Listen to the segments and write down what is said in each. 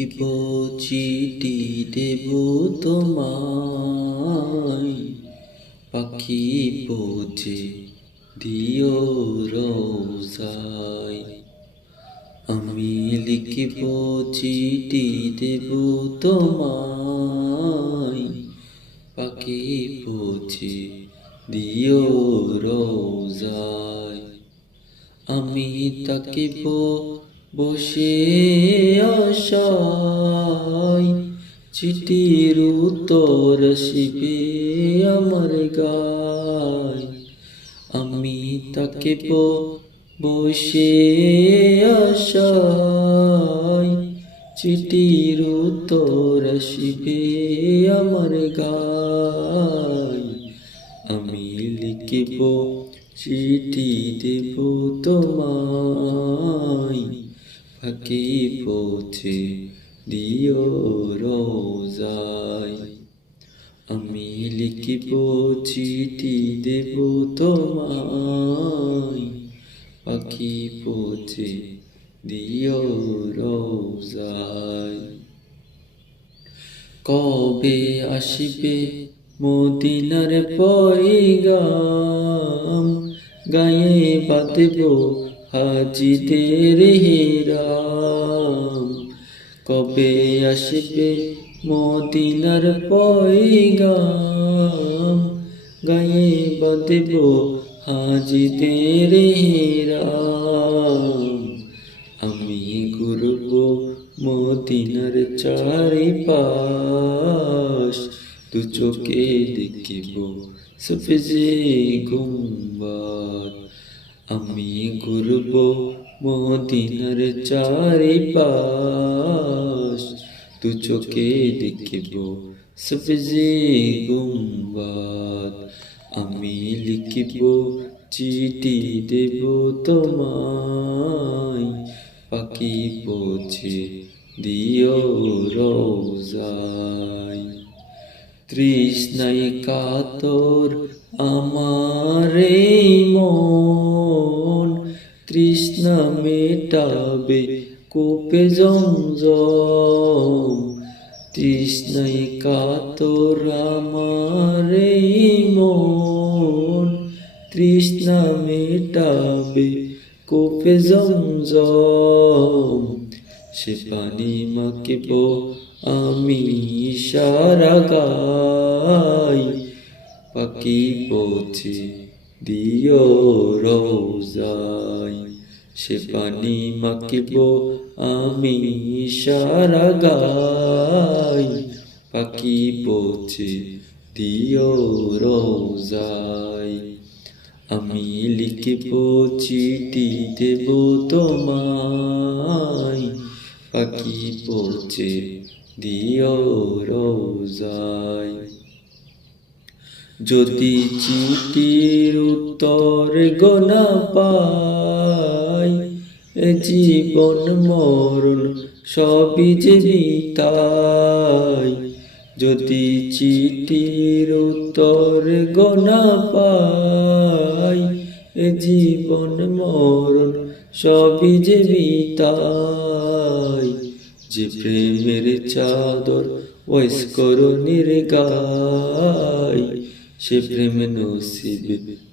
লিখিব চিঠি দেব তোমায়। পাখি পৌঁছে দিও রোজায়। আমি লিখিব, চিঠি দেব তোমায়। পাখি পৌঁছে দিও রোজায়। আমি তাকিব বসে আশায় চিঠির উত্তর শিবে আমার গায়। আমি তাকিব বসে আশায় চিঠির উত্তর শিবে আমার গায়। আমি লিখিব, চিঠি দেব তোমায়। ফাঁকি পৌঁছে দিও রোজায়। আমি লিখিব চিঠি দেব তোমায়। পাখি পৌঁছে দিও রোজায়। কবে আসিবে মদিনার পয়গাম? গায়ে বাঁধব হাজিদের হিরাম কবে আসবে মদিনার পয়গাম? গায়ে বাঁধব হাজিদের হিরাম আমি ঘুরব মদিনার চারিপাশ। দু চোখে দেখিব সফেজে গুম্বাদ। আমি ঘুরব মদিনার চারিপাশ। দু চোখে দেখিব সফেজে গুম্বাদ। আমি লিখিব চিঠি দেব তোমায়। পাখি পৌঁছে দিও রোজায়। তৃষ্ণায় কাতর আমার মন, তৃষ্ণা মেটাবে কোপে জমজম। তৃষ্ণায় কাতর আমার মন, তৃষ্ণা মেটাবে কোপে জমজম। সে পানি মাকিব আমি সারা গাই পাখি পৌঁছে দিও রোজাই। সে পানি মাকিব আমি সারা গাই পাখি পৌঁছে দিও রোজাই। আমি লিখিব চিঠি দেব তোমায়, পাখি পৌঁছে দিও রোজায়। যদি চিঠির উত্তর গোনা পাই জীবন মরণ সবই যে যদি চিঠির উত্তর গোনা পাই, এ জীবন মরণ সবই যে যে প্রেমের চাদর ওয়াইস করণের গাই সে প্রেম নসিব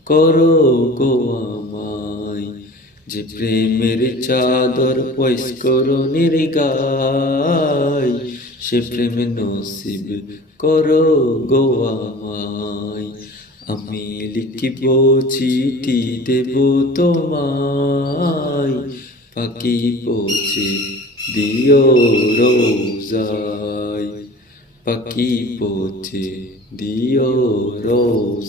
করো গো আমায়। যে প্রেমের চাদর ওয়াইস করণের গাই সে প্রেম নসিব করো গো আমায়। আমি লিখিব চিঠি দেব তোমায় পাখি পৌঁছে দিও রোজায় পাখি পৌঁছে দিও রোজ।